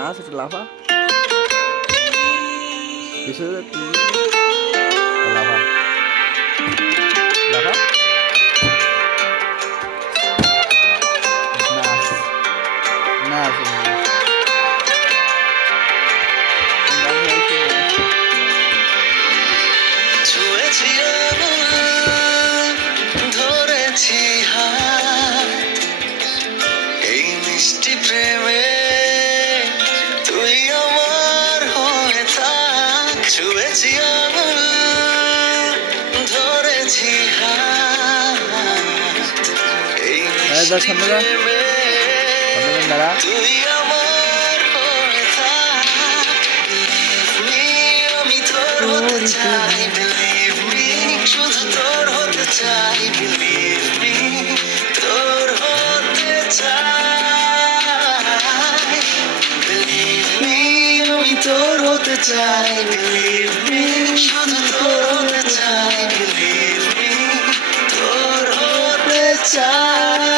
নাচ একটু লাফা কিছু লাফা লাফা নাচ নাচ ছুঁয়েছি আঙুল, ধরেছি হাত, এই মিষ্টি প্রেমে তুই আমার হয়ে থাক। ছুঁয়েছি আঙুল, ধরেছি হাত, এই মিষ্টি প্রেমে তুই আমার হয়ে থাক। Believe me, আমি তোর হতে চাই। Believe me, শুধু তোর হতে চাই। Believe me, তোর হতে চাই। Believe me, আমি তোর হতে চাই। Believe me, শুধু তোর হতে চাই। Believe me, তোর হতে চাই।